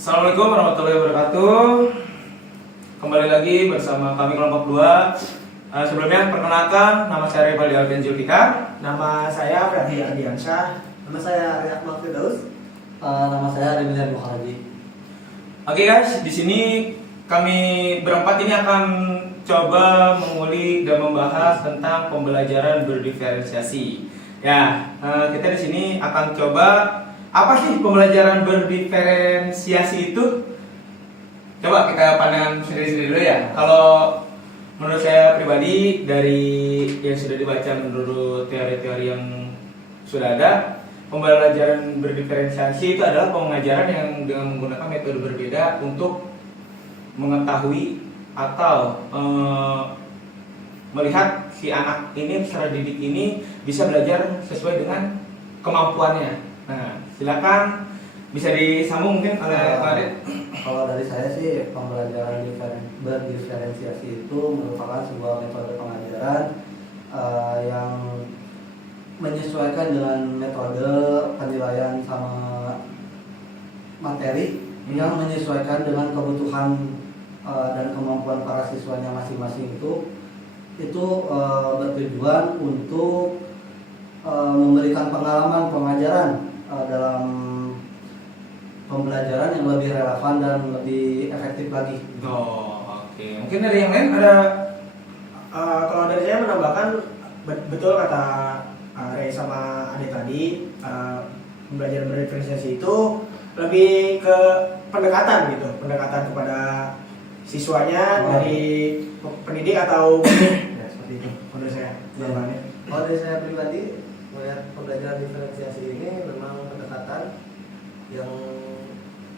Assalamualaikum warahmatullahi wabarakatuh. Kembali lagi bersama kami kelompok 2. Sebelumnya perkenalkan, nama saya Rivaldi Alfian Zulfikar. Nama saya Ferdi Ardiansyah. Nama saya Arya Akmal Firdaus. Nama saya Remilian Mukharaji. Oke guys, di sini kami berempat ini akan coba mengulik dan membahas tentang pembelajaran berdiferensiasi. Ya, kita di sini akan coba apa sih pembelajaran berdiferensiasi itu? Coba kita pandang sendiri-sendiri dulu ya. Kalau menurut saya pribadi dari yang sudah dibaca menurut teori-teori yang sudah ada, pembelajaran berdiferensiasi itu adalah pengajaran yang dengan menggunakan metode berbeda untuk mengetahui atau melihat si anak ini peserta didik ini bisa belajar sesuai dengan kemampuannya. Nah, silakan bisa disambung mungkin oleh Pak Adit. Kalau dari saya sih pembelajaran berdiferensiasi itu merupakan sebuah metode pengajaran yang menyesuaikan dengan metode penilaian sama materi yang menyesuaikan dengan kebutuhan dan kemampuan para siswanya masing-masing itu bertujuan untuk memberikan pengalaman pengajaran dalam pembelajaran yang lebih relevan dan lebih efektif lagi. Oh, oke. Mungkin dari yang lain ada? Kalau dari saya menambahkan betul kata Ray sama Ade tadi, pembelajaran berdiferensiasi itu lebih ke pendekatan gitu, pendekatan kepada siswanya dari pendidik atau ya, seperti itu. Menurut saya, jawabannya. Kalau dari saya pribadi melihat pembelajaran diferensiasi ini memang pendekatan yang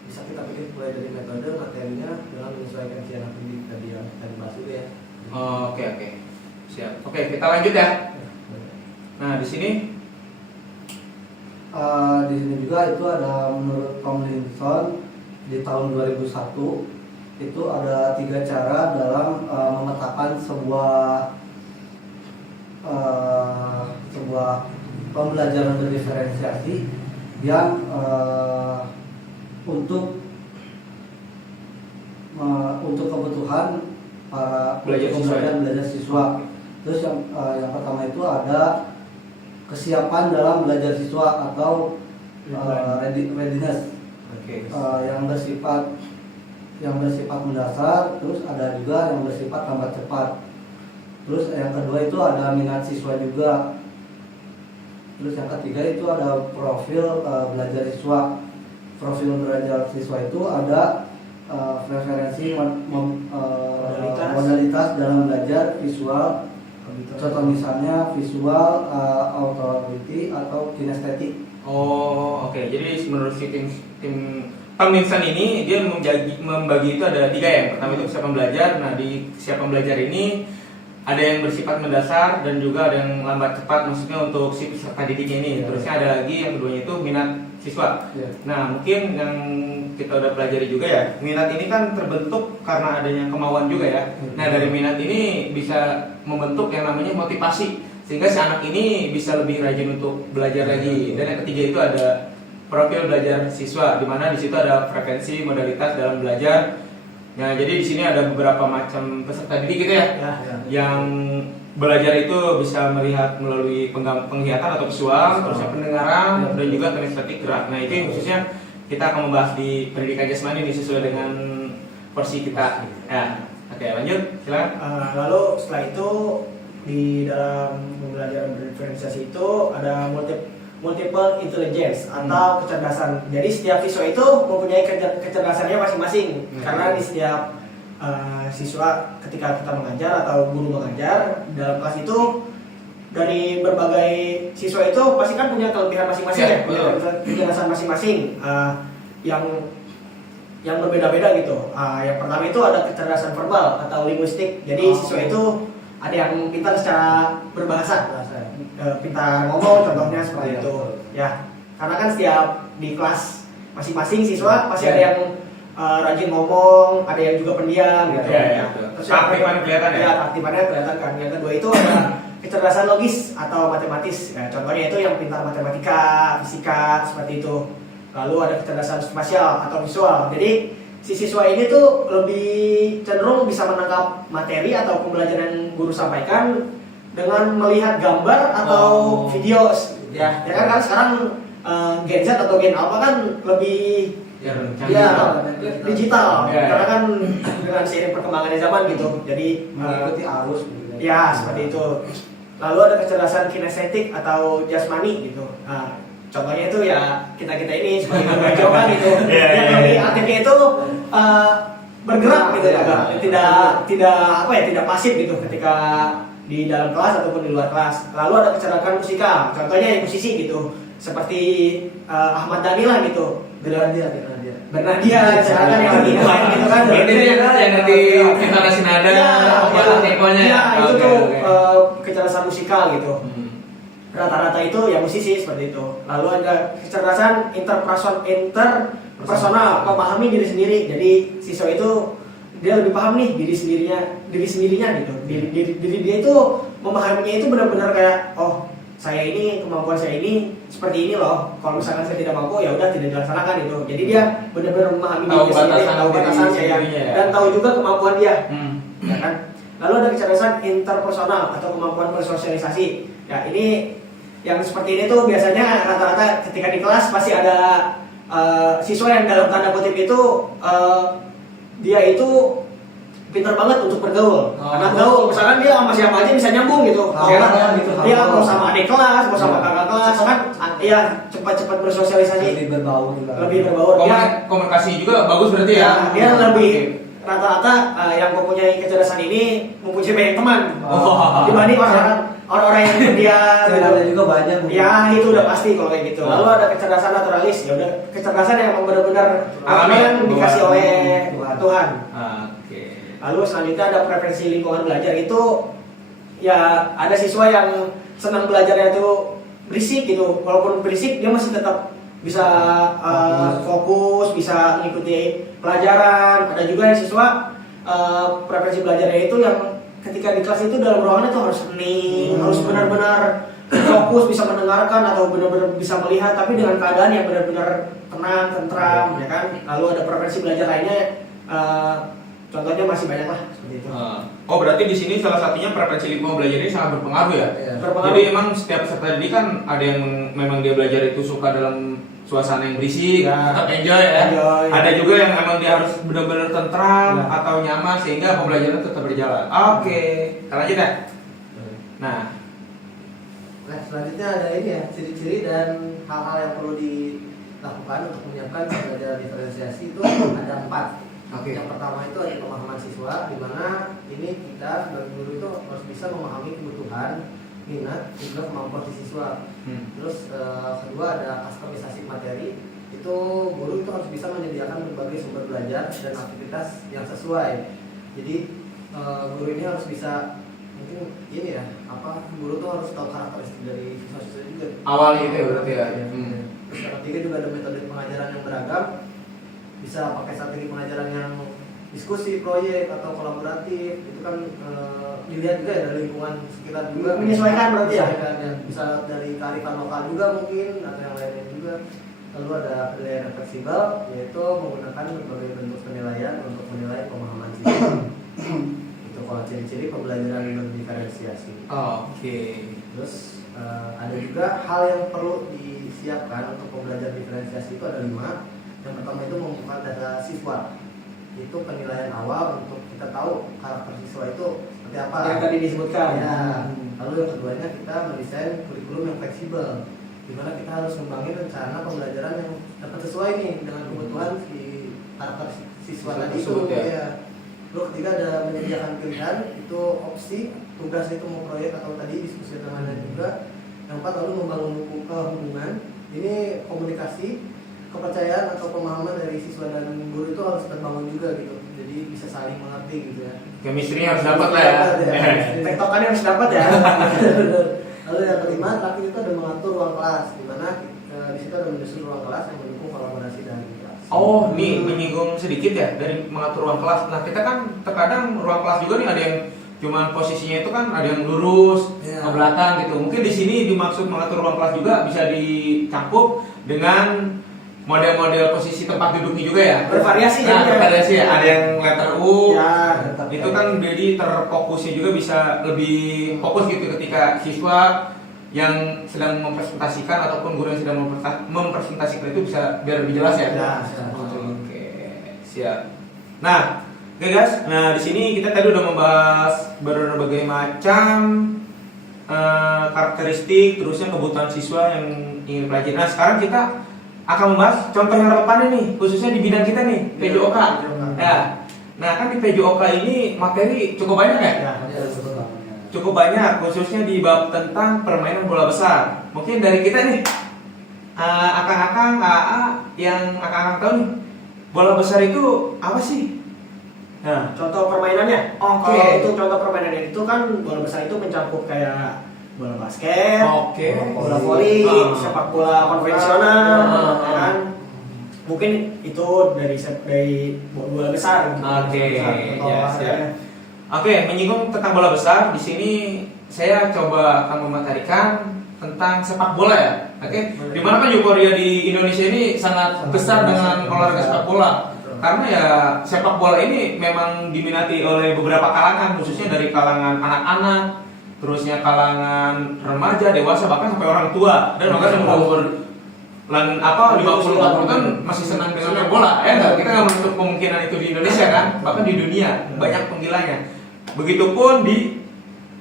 bisa kita pilih mulai dari metode materinya dengan menyesuaikan si anak didik tadi yang tadi bahas itu ya. Oh, oke. Siap. Oke, kita lanjut ya. Nah, di sini juga itu ada menurut Tomlinson di tahun 2001 itu ada 3 cara dalam memetakan sebuah pembelajaran berdiferensiasi yang untuk kebutuhan para belajar siswa. Terus yang pertama itu ada kesiapan dalam belajar siswa atau readiness, yang bersifat mendasar. Terus ada juga yang bersifat lambat cepat. Terus yang kedua itu ada minat siswa juga. Terus yang ketiga itu ada profil belajar siswa. Profil belajar siswa itu ada preferensi modalitas dalam belajar visual. Contoh misalnya visual, authority atau kinestetik. oh, oke. Jadi menurut si tim Tomlinson ini dia membagi itu ada 3 ya. Yang pertama itu kesiapan belajar. Nah, di kesiapan belajar ini ada yang bersifat mendasar dan juga ada yang lambat cepat, maksudnya untuk si peserta didik ini. Terusnya ada lagi yang keduanya itu minat siswa. Nah, mungkin yang kita udah pelajari juga ya, minat ini kan terbentuk karena adanya kemauan juga ya. Nah, dari minat ini bisa membentuk yang namanya motivasi, sehingga si anak ini bisa lebih rajin untuk belajar lagi. Dan yang ketiga itu ada profil belajar siswa, di mana di situ ada frekuensi modalitas dalam belajar. Nah, jadi di sini ada beberapa macam peserta didik gitu ya, yang belajar itu bisa melihat melalui penglihatan atau visual, terusnya pendengaran, dan juga kinestetik gerak. Nah, itu yang khususnya kita akan membahas di pendidikan jasmani ini sesuai dengan porsi kita. Ya, oke, lanjut, silakan. Lalu setelah itu di dalam pembelajaran berdiferensiasi itu ada multiple intelligence atau kecerdasan. Jadi setiap siswa itu mempunyai kecerdasannya masing-masing. Karena di setiap siswa ketika kita mengajar atau guru mengajar dalam kelas itu, dari berbagai siswa itu pasti kan punya kelebihan masing-masing ya, punya kecerdasan masing-masing yang berbeda-beda gitu. Yang pertama itu ada kecerdasan verbal atau linguistik. Jadi siswa itu ada yang pintar secara berbahasa, pintar ngomong contohnya seperti itu ya. Karena kan setiap di kelas masing-masing siswa pasti ada yang rajin ngomong, ada yang juga pendiam gitu ya. Terus keaktifan kelihatan ya? Keaktifannya kelihatan kan. Yang kedua itu ada kecerdasan logis atau matematis. Contohnya itu yang pintar matematika, fisika seperti itu. lalu ada kecerdasan spasial atau visual. Jadi si siswa ini tuh lebih cenderung bisa menangkap materi atau pembelajaran yang guru sampaikan dengan melihat gambar atau video. Ya kan sekarang Gen Z atau Gen Alpha kan lebih digital, karena kan dengan seiring perkembangan zaman gitu. Jadi mengikuti arus gitu. ya seperti itu. Lalu ada kecerdasan kinestetik atau jasmani gitu. Nah, contohnya itu ya kita ini sebagai guru kan gitu. Yang lebih aktifnya itu bergerak gitu ya, tidak pasif gitu ketika di dalam kelas ataupun di luar kelas. Lalu ada kecerdasan musikal, contohnya yang musisi gitu, seperti Ahmad Dhani lah gitu. Bernadia, misalkan yang lagi main gitu kan. Berarti yang ngerti intonasi nada, temponya. Ya, itu tuh kecerdasan musikal gitu. Rata-rata itu ya musisi seperti itu. Lalu ada kecerdasan interpersonal, memahami diri sendiri. Jadi siswa itu dia lebih paham nih diri sendirinya gitu. Diri dia itu memahaminya itu benar-benar kayak, oh saya ini, kemampuan saya ini seperti ini loh. Kalau misalkan saya tidak mampu ya udah tidak dilaksanakan itu. Jadi dia benar-benar memahami diri sendiri, tahu batasannya ya, dan tahu juga kemampuan dia. Ya kan? Lalu ada kecerdasan interpersonal atau kemampuan bersosialisasi. Ya ini yang seperti ini tuh biasanya rata-rata ketika di kelas pasti ada siswa yang dalam tanda kutip itu dia itu pintar banget untuk bergaul. Karena gaul, misalkan dia sama siapa aja bisa nyambung gitu. Dia mau sama adik kelas, mau sama kakak kelas kan, ya cepat-cepat bersosialisasi. Lebih berbaur juga. Komunikasi juga bagus berarti ya. Dia lebih rata-rata yang mempunyai kecerdasan ini mempunyai banyak teman dibanding orang-orang yang dia ada juga banyak. Ya itu udah pasti kalau kayak gitu. Lalu ada kecerdasan naturalis, ya udah kecerdasan yang benar-benar apa yang dikasih oleh Tuhan. Lalu selanjutnya ada preferensi lingkungan belajar, itu ya ada siswa yang senang belajarnya itu berisik gitu. Walaupun berisik dia masih tetap bisa fokus, bisa mengikuti pelajaran. Ada juga yang siswa preferensi belajarnya itu yang ketika di kelas itu dalam ruangan itu harus hening, harus benar-benar fokus, bisa mendengarkan atau benar-benar bisa melihat, tapi dengan keadaan yang benar-benar tenang, tentram, ya kan. Lalu ada preferensi belajar lainnya, contohnya masih banyak lah seperti itu. Oh berarti di sini salah satunya preferensi lingkungan belajar ini sangat berpengaruh ya. Berpengaruh. Jadi emang setiap peserta didik kan ada yang memang dia belajar itu suka dalam suasana yang berisik, tetap enjoy ya. Ada juga yang emang dia harus benar-benar tentram atau nyaman sehingga pembelajaran tetap berjalan. Oke, kita lanjut ya. Nah, selanjutnya ada ini ya, ciri-ciri dan hal-hal yang perlu dilakukan untuk menyiapkan pembelajaran diferensiasi itu ada 4. Yang pertama itu ada pemahaman siswa, di mana ini kita sebagai guru itu harus bisa memahami kebutuhan, minat, juga kemampuan si siswa. Terus kedua ada customisasi materi, itu guru itu harus bisa menyediakan berbagai sumber belajar dan aktivitas yang sesuai. Jadi guru ini harus bisa, mungkin ini ya, guru tuh harus tahu karakteristik dari siswa-siswa juga. Awalnya itu ya berarti ya. Terus yang ketiga juga ada metode pengajaran yang beragam, bisa pakai strategi pengajaran yang diskusi, proyek atau kolaboratif. Itu kan dilihat juga ya dari lingkungan sekitar juga, menyesuaikan berarti ya. Bisa dari kearifan lokal juga mungkin atau yang lainnya juga. Lalu ada penilaian yang fleksibel, yaitu menggunakan berbagai bentuk penilaian untuk menilai pemahaman siswa. Itu kalau ciri-ciri pembelajaran berdiferensiasi. Oke. Terus ada juga hal yang perlu disiapkan untuk pembelajaran diferensiasi itu ada 5. Yang pertama itu mengumpulkan data siswa. Itu penilaian awal untuk kita tahu karakter siswa itu seperti apa. Yang tadi disebutkan. Ya. Lalu yang keduanya kita mendesain kurikulum yang fleksibel, di mana kita harus membangun rencana pembelajaran yang dapat sesuai nih dengan kebutuhan si karakter siswa tadi itu. Ya. Lalu ketiga ada menyediakan pilihan, itu opsi, tugas itu mau proyek atau tadi diskusi dengan lain juga. Yang 4 lalu membangun hubungan. Ini komunikasi, kepercayaan atau pemahaman dari siswa dan guru itu harus terbangun juga gitu. Jadi bisa saling mengerti gitu ya. Chemistry harus dapat lah ya. Tektokannya harus dapat ya. Lalu yang kelima, terakhir itu ada mengatur ruang kelas, di mana di situ ada menyusun ruang kelas yang mendukung kolaborasi dari kelas. Oh, ini menyinggung sedikit ya dari mengatur ruang kelas. Nah, kita kan terkadang ruang kelas juga nih ada yang cuman posisinya itu kan ada yang lurus, ke belakang gitu. Mungkin di sini dimaksud mengatur ruang kelas juga bisa dicakup dengan model-model posisi tempat duduknya juga ya. Bervariasi Nah, ya. bervariasi ya. Ada yang letter U. Ya. Itu kan jadi terfokusnya juga bisa lebih fokus gitu ketika siswa yang sedang mempresentasikan ataupun guru yang sedang mempresentasikan itu bisa biar lebih jelas ya. Ya. Oke, siap. Nah, oke guys. Nah, di sini kita tadi udah membahas berbagai macam karakteristik terusnya kebutuhan siswa yang ingin pelajari. Nah, sekarang kita akan membahas contoh yang relevan nih, khususnya di bidang kita nih, PJOK. Ya. Nah, kan di PJOK ini materi cukup banyak ya? Ya. Cukup banyak, khususnya di bab tentang permainan bola besar. Mungkin dari kita nih, akang-akang, AA yang akang-akang tahu nih, bola besar itu apa sih? Nah, Contoh permainannya. Oke. Kalau itu contoh permainannya itu kan bola besar itu mencakup kayak bola basket, Oke. bola voli, sepak bola konvensional, ya kan? Mungkin itu dari bola besar. Gitu. Oke, Contoh ya, olahraganya. Oke, menyinggung tentang bola besar, di sini saya coba akan mematerikan tentang sepak bola ya. Oke, dimana kan euforia di Indonesia ini sangat besar dengan olahraga sepak bola. Karena ya sepak bola ini memang diminati oleh beberapa kalangan, khususnya dari kalangan anak-anak, terusnya kalangan remaja, dewasa, bahkan sampai orang tua. Dan bahkan yang umur 50 kan masih senang dengan main bola. Enggak, kita nggak menutup kemungkinan itu di Indonesia kan, bahkan di dunia banyak penggilanya. Begitupun di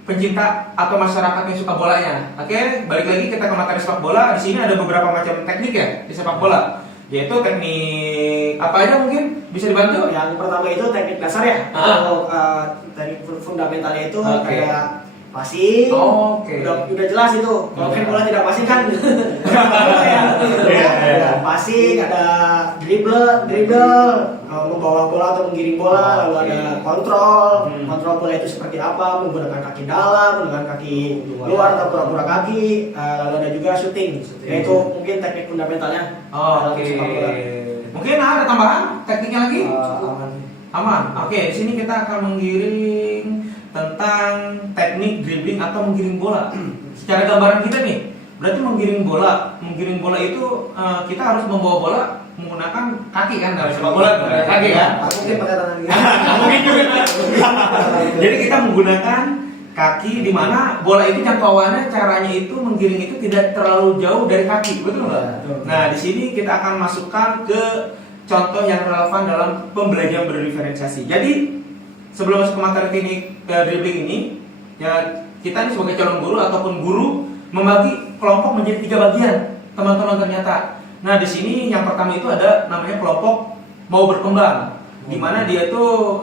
pencinta atau masyarakat yang suka bolanya. Oke, balik lagi kita ke materi sepak bola. Di sini ada beberapa macam teknik ya di sepak bola. Yaitu teknik apa aja mungkin bisa dibantu? Yang pertama itu teknik dasar ya. Kalau teknik fundamentalnya itu kayak passing. Oke. Udah jelas itu. Kalau main bola tidak passing kan. Ada passing, ada dribble, membawa bola atau menggiring bola, lalu ada kontrol. Kontrol bola itu seperti apa? Menggunakan kaki dalam, menggunakan kaki luar atau pura-pura kaki. Lalu ada juga shooting. Yaitu mungkin teknik fundamentalnya. Oke. Mungkin ada tambahan tekniknya lagi? Aman. Aman. Oke, di sini kita akan menggiring tentang teknik dribbling atau menggiring bola. Secara gambaran kita nih, berarti menggiring bola itu kita harus membawa bola menggunakan kaki kan, dari sepak bola menggunakan kaki kan? Mungkin pakai tangan gitu. Mungkin juga. Jadi kita menggunakan kaki di mana bola itu jangkauannya caranya itu menggiring itu tidak terlalu jauh dari kaki, betul nggak? Nah, di sini kita akan masukkan ke contoh yang relevan dalam pembelajaran berdiferensiasi. Jadi sebelum masuk ke materi teknik dribbling ini, ya kita ini sebagai calon guru ataupun guru membagi kelompok menjadi 3 bagian, teman-teman ternyata. Nah, di sini yang pertama itu ada namanya kelompok mau berkembang, di mana dia tuh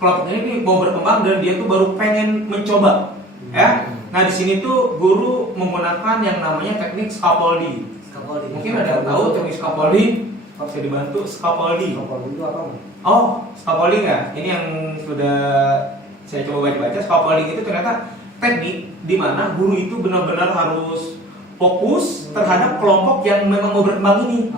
kelompok ini mau berkembang dan dia tuh baru pengen mencoba, ya. Nah, di sini tuh guru menggunakan yang namanya teknik scaffolding. Mungkin ada yang tahu teknik scaffolding? Bisa dibantu scaffolding. Scaffolding itu apa? Oh, scaffolding ya. Ini yang sudah saya coba baca-baca. Scaffolding itu ternyata teknik di mana guru itu benar-benar harus fokus terhadap kelompok yang memang mau berkembang ini.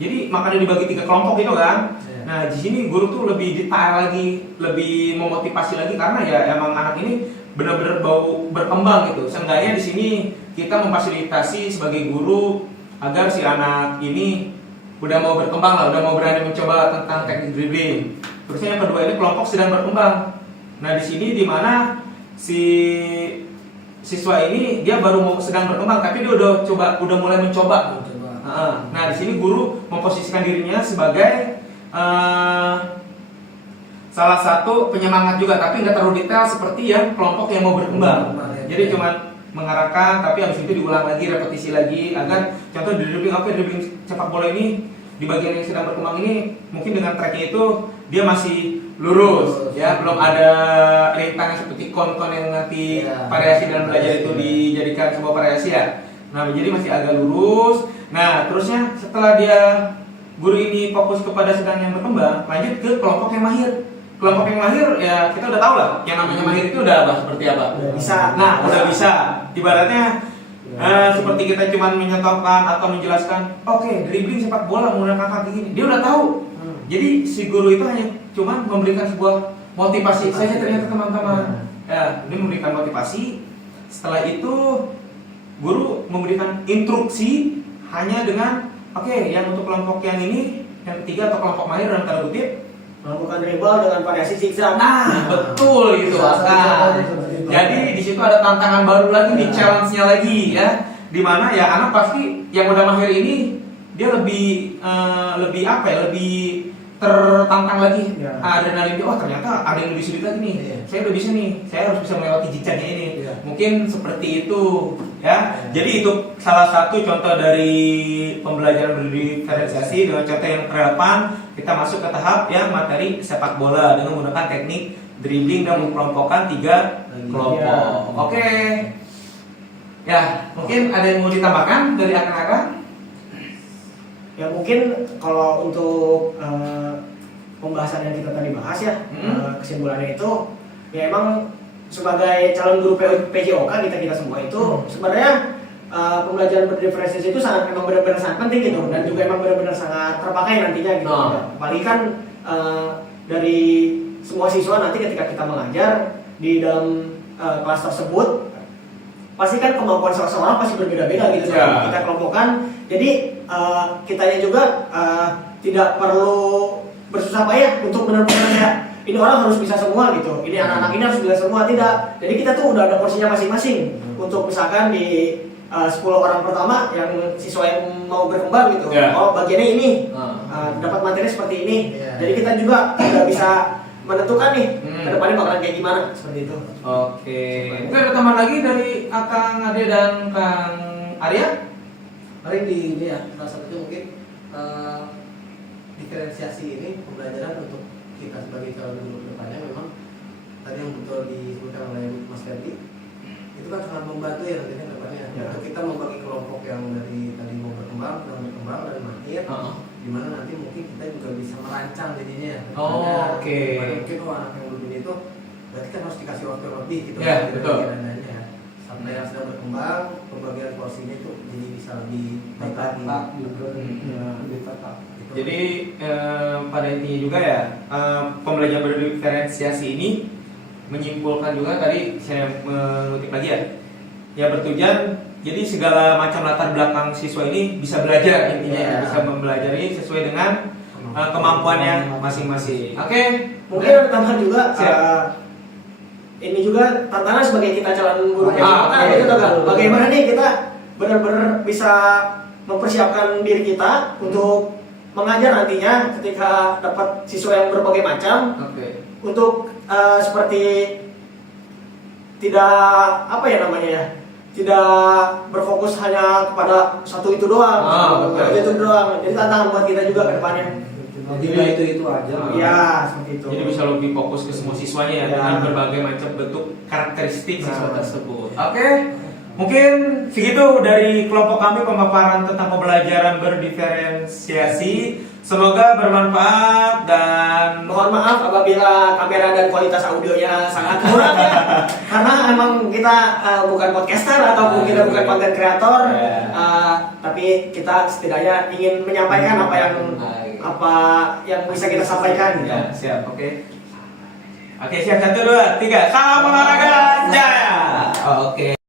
Jadi makanya dibagi 3 kelompok itu kan. Nah, di sini guru tuh lebih detail lagi, lebih memotivasi lagi karena ya emang anak ini benar-benar mau berkembang gitu. Seenggaknya di sini kita memfasilitasi sebagai guru agar si anak ini udah mau berkembang lah, udah mau berani mencoba tentang teknik dribbling. Terusnya yang kedua ini kelompok sedang berkembang. Nah, di sini di mana si siswa ini dia baru mau sedang berkembang tapi dia udah mulai mencoba. Nah, di sini guru memposisikan dirinya sebagai salah satu penyemangat juga, tapi nggak terlalu detail seperti yang kelompok yang mau berkembang. Jadi cuma mengarahkan, tapi habis itu diulang lagi, repetisi lagi agar contoh di dribbling sepak bola ini di bagian yang sedang berkembang ini mungkin dengan tracknya itu dia masih lurus, ya belum ada rintangan seperti kon-kon yang nanti variasi dalam belajar itu dijadikan sebuah variasi ya. Nah, jadi masih agak lurus. Nah, terusnya setelah dia guru ini fokus kepada sedang yang berkembang, lanjut ke kelompok yang mahir. Kelompok yang mahir ya kita udah tahu lah, yang namanya mahir itu udah apa, seperti apa? Udah bisa. Nah, udah bisa. Ibaratnya seperti kita cuma menyontohkan atau menjelaskan, oke, dribbling sepak bola menggunakan kaki gini, dia udah tahu. Jadi si guru itu hanya cuma memberikan sebuah motivasi saja ternyata teman-teman. Ya, dia memberikan motivasi. Setelah itu guru memberikan instruksi hanya dengan Oke, yang untuk kelompok yang ini, yang ketiga atau kelompok mahir dalam tanda kutip, melakukan dribble dengan variasi zigzag. nah betul itu. Salah satu Nah, contohnya seperti itu. jadi di situ ada tantangan baru lagi nih, Ya. challenge-nya lagi ya. Dimana ya anak pasti yang udah mahir ini dia lebih lebih apa ya, lebih tertantang lagi. Ya. Adrenalin dia, oh ternyata ada yang lebih sulit lagi nih. Iya. Saya udah bisa nih, saya harus bisa melewati jenjangnya ini. Iya. Mungkin seperti itu ya. Iya. Jadi itu salah satu contoh dari pembelajaran berdiferensiasi dengan contoh yang relevan. Kita masuk ke tahap yang materi sepak bola dengan menggunakan teknik dribbling dan mengelompokkan 3 kelompok. Iya. Oke. Ya, mungkin ada yang mau ditambahkan dari akan-akan? Ya mungkin kalau untuk pembahasan yang kita tadi bahas ya, kesimpulannya itu ya emang sebagai calon guru PJOK kita semua itu sebenarnya pembelajaran berdiferensiasi itu memang benar-benar sangat penting gitu, dan juga emang benar-benar sangat terpakai nantinya gitu. Apalagi kan dari semua siswa nanti ketika kita mengajar di dalam kelas tersebut pasti kan kemampuan seseorang pasti berbeda-beda gitu. Ya. Kita kelompokkan, jadi kitanya juga tidak perlu bersusah payah untuk benar-benar ya ini orang harus bisa semua gitu, ini anak-anak ini harus bisa semua, tidak. Jadi kita tuh udah ada porsinya masing-masing untuk misalkan di 10 orang pertama yang siswa yang mau berkembang gitu. Ya. Oh bagiannya ini dapat materi seperti ini. Ya. Jadi kita juga udah bisa menentukan nih ke depannya bakalan kayak gimana seperti itu. Oke. Mungkin ada tambahan lagi dari Akang Ade dan Kang Arya? Paling di ini ya, salah satunya mungkin diferensiasi ini pembelajaran untuk kita sebagai calon guru kedepannya memang tadi yang betul disebutkan oleh Mas Ferdi itu kan sangat membantu ya nantinya kedepannya untuk kita membagi kelompok yang dari tadi mau berkembang dan mahir, dimana nanti mungkin kita juga bisa merancang jadinya ya. Oke. Mungkin anak yang belum ini itu berarti kan harus dikasih waktu yang lebih gitu. Ya, betul. Ya. Sampai yang sedang berkembang pembagian porsinya itu jadi bisa lebih baik lagi. Lebih tetap. Gitu. Jadi pada intinya juga ya pembelajaran berdiferensiasi ini menyimpulkan juga tadi saya mengutip lagi ya bertujuan jadi segala macam latar belakang siswa ini bisa belajar intinya ya, bisa mempelajari sesuai dengan kemampuannya masing-masing. Oke. Mungkin ada tambahan juga. Ini juga tantangan sebagai kita calon guru itu bagaimana nih kita benar-benar bisa mempersiapkan diri kita untuk mengajar nantinya ketika dapat siswa yang berbagai macam. Untuk seperti tidak apa ya namanya ya, tidak berfokus hanya kepada satu itu doang, itu doang. Jadi tantangan buat kita juga ke depannya. Tidak itu aja. Iya, seperti itu. Jadi bisa lebih fokus ke semua siswanya ya, dengan berbagai macam bentuk karakteristik siswa tersebut. Oke. Mungkin segitu dari kelompok kami pemaparan tentang pembelajaran berdiferensiasi. Semoga bermanfaat dan mohon maaf apabila kamera dan kualitas audionya sangat kurang ya. Karena emang kita bukan podcaster ataupun kita bukan content creator, tapi kita setidaknya ingin menyampaikan apa yang bisa kita sampaikan. Ya, siap. Oke. Oke, siap. 1, 2, 3. Salam olahraga jaya. Oke.